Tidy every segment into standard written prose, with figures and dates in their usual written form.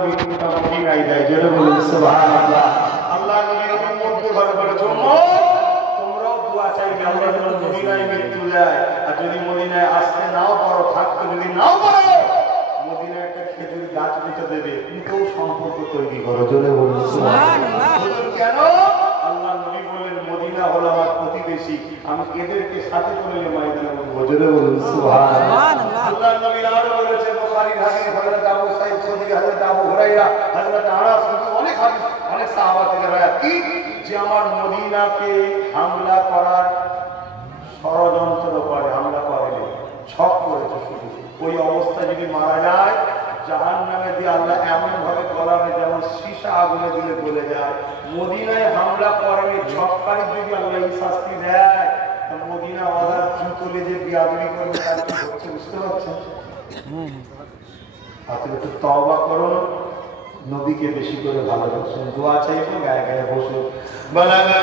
মদিনায় যায় জোরে বলুন সুবহানাল্লাহ। আল্লাহ নবীর উম্মতকে ভালো করে তোমরাও দোয়া চাইবে আল্লাহ যেন মদিনায় মৃত্যু দেয়। আর যদি মদিনায় আসতে নাও পারো, থাকতে যদি নাও পারো, মদিনায় একটা খেজুর গাছ বেঁচে দেবে, কিন্তু সম্পর্ক তৈরি করো জোরে বলুন সুবহানাল্লাহ। কেন? আল্লাহ নবী বললেন মদিনা হলো আমার প্রতিবেশী, আমি এদেরকে সাথে করে নিয়ে ময়দানে বলবো জোরে বলুন সুবহানাল্লাহ। আল্লাহ নবী আরো বলেছেন বুখারীর হাদিস হযরত আবু সাঈদ খুদরি, হযরত আবু হুরায়রা, হযরত আনাস, অনেক হাদিস অনেক সাহাবা থেকে রওয়ায়াত কি যে আমার মদিনাকে হামলা করার ষড়যন্ত্র করে, হামলা করেনি, ছক করেছে শুধু। ওই অবস্থায় যদি মারা যায় জাহান্নামে দিয়ে আল্লাহ এমন ভাবে গলাবে যেমন সীসা আগুনে দিলে গলে যায়। মদিনায় হামলা করেনি, ছককারী যদি আল্লাহ এই শাস্তি দেয়, মদিনা ওয়ালার জুতলে যে বিয়াদবি করবে তার কি হচ্ছে বুঝতে পারছেন? আপনি একটু তওবা করুন, নবীকে বেশি করে ভালোবাসুন, দোয়া চাইবেন, গায়ে গায়ে বসুন। বালাগা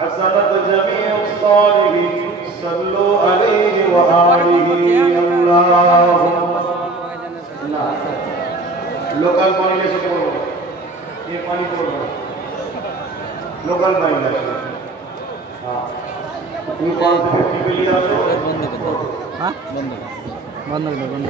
حسنت جميع الصالحين صلوا عليه وآله اللهم লোকাল পানি এসে পড়বো, এই পানি পড়বো না, লোকাল পানি আসবে। হ্যাঁ তুমি কোন থেকে আসো? বন্ধ বন্ধ বন্ধ